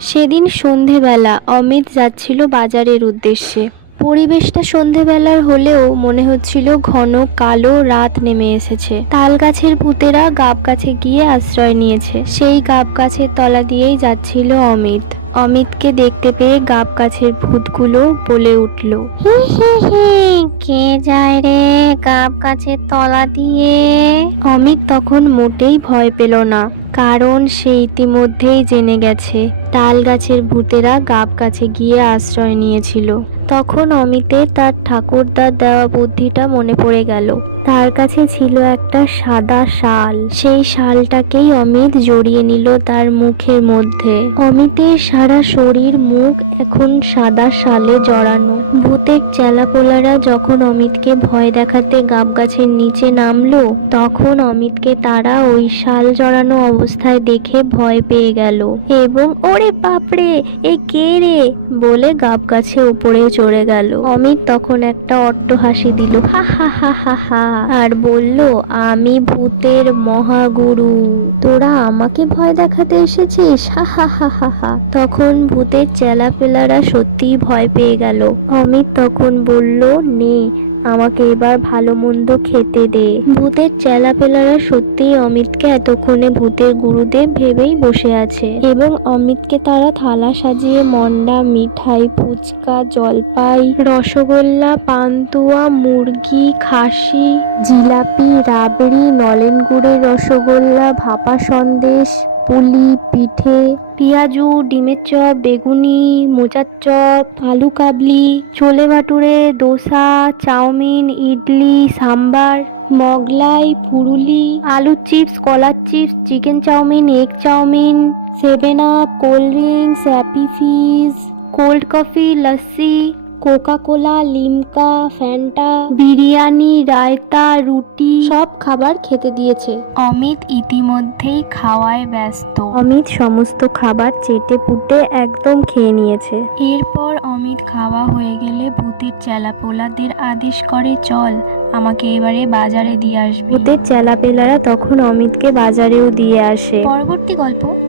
সেদিন সন্ধেবেলা অমিত যাচ্ছিল বাজারের উদ্দেশ্যে। পরিবেশটা সন্ধেবেলার হলেও মনে হচ্ছিল ঘন কালো রাত নেমে এসেছে। তাল গাছের ভূতেরা গাব গাছে গিয়ে আশ্রয় নিয়েছে। সেই গাব গাছের তলা দিয়েই যাচ্ছিল অমিত। অমিতকে দেখতে পেয়ে গাব গাছের ভূতগুলো বলে উঠল, হি হি হি, কে যায় রে গাব গাছের তলা দিয়ে? অমিত তখন মোটেই ভয় পেল না, কারণ সে ইতিমধ্যেই জেনে গেছে তাল গাছের ভূতেরা গাব গাছে গিয়ে আশ্রয় নিয়েছিল। তখন অমিতের তার ঠাকুরদার দেওয়া বুদ্ধিটা মনে পড়ে গেল। তার কাছে ছিল একটা সাদা শাল। সেই শালটাকেই অমিত জড়িয়ে নিল তার মুখের মধ্যে। অমিতের সারা শরীর মুখ এখন সাদা শালে জড়ানো। ভূতের চেলাপোলারা যখন অমিতকে ভয় দেখাতে গাব গাছের নিচে নামলো, তখন অমিতকে তারা ওই শাল জড়ানো অবস্থায় দেখে ভয় পেয়ে গেল এবং ওরে বাপরে, এ কে রে বলে গাব গাছে উপরে চড়ে গেল। অমিত তখন একটা অট্টহাসি দিল, হা হা হা হা হা, আর বলল, আমি ভূতের মহাগুরু, তোরা আমাকে ভয় দেখাতে এসেছিস, হা হা হা হা হা। তখন ভূতের চেলাপেলারা সত্যিই ভয় পেয়ে গেল। অমিত তখন বলল, নে আমাকে এবার ভালো মন্দ খেতে দে। ভূতের চেলাপেলারা সত্যিই অমিতকে এতক্ষণে ভূতের গুরুদেব ভেবেই বসে আছে এবং অমিতকে তারা থালা সাজিয়ে মন্ডা, মিঠাই, ফুচকা, জলপাই, রসগোল্লা, পান্তুয়া, মুরগি, খাসি, জিলাপি, রাবড়ি, নলেন গুড়ের রসগোল্লা, ভাপা সন্দেশ, পুলি, পিঠে, পেঁয়াজু, ডিমের চপ, বেগুনি, মোচার চপ, আলু কাবলি, ছোলে ভাটুরে, দোসা, চাউমিন, ইডলি, সাম্বার, মগলাই, পুরুলি, আলুর চিপস, কলার chips, chicken chowmein, egg chowmein, 7 up, cold drinks, happy fizz, cold coffee, lassi, coca cola, Limca, Fanta, biryani, raita, রুটি, সব খাবার খেতে দিয়েছে। অমিত ইতিমধ্যেই খাওয়ায় ব্যস্ত। অমিত সমস্ত খাবার চেটে পুটে একদম খেয়ে নিয়েছে। এরপর অমিত খাওয়া হয়ে গেলে ভূতের চেলাপোলাদের আদেশ করে, চল আমাকে এবারে বাজারে দিয়ে আসবি। ভূতের চেলাপেলারা তখন অমিতকে বাজারেও দিয়ে আসে। পরবর্তী গল্প।